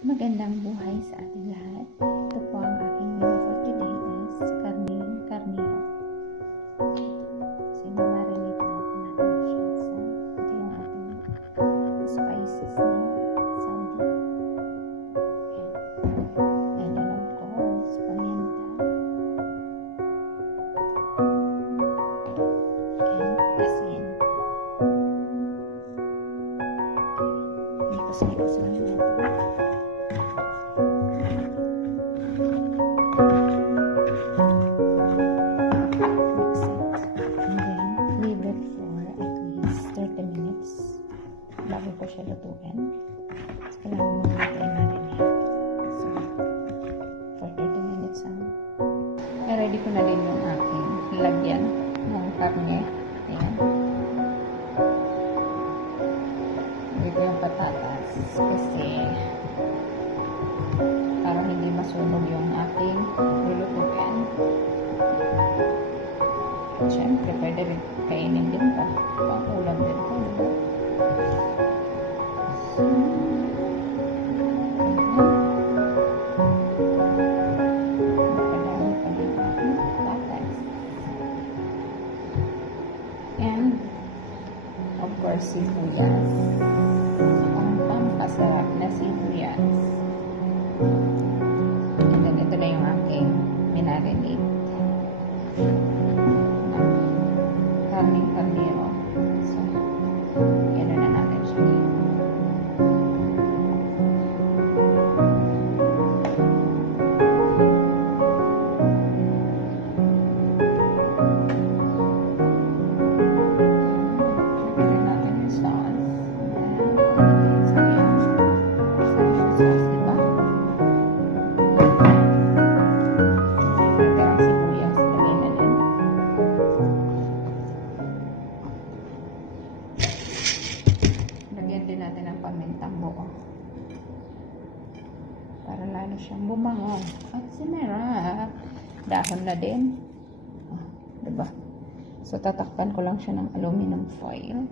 Magandang buhay sa ating lahat. Ito po ang aking menu for today is karning karnero. Kasi mamarinate natin siya sa ito yung ating spices ng Saudi. And of course, paminta. And asin. Mikos-mikos lang natin. Bago ko siya lutuin. So, kailangan mo natin i-marinate. So, for 30 minutes ang ready ko na din yung aking lagyan ng karne. Ayan. Hindi ko yung patatas kasi para hindi masunog yung aking lulutuin. Siyempre, pwede rin kainin din pa. Pang-ulam din po. And of course, sibuyas. Ang pampasarap na sibuyas. And then ito na yung aking minarinate. Karning karnero. So, yan na natin siya. Pamintang buo para lalo siyang bumango at sinara dahon na din diba? So tatakpan ko lang siya ng aluminum foil.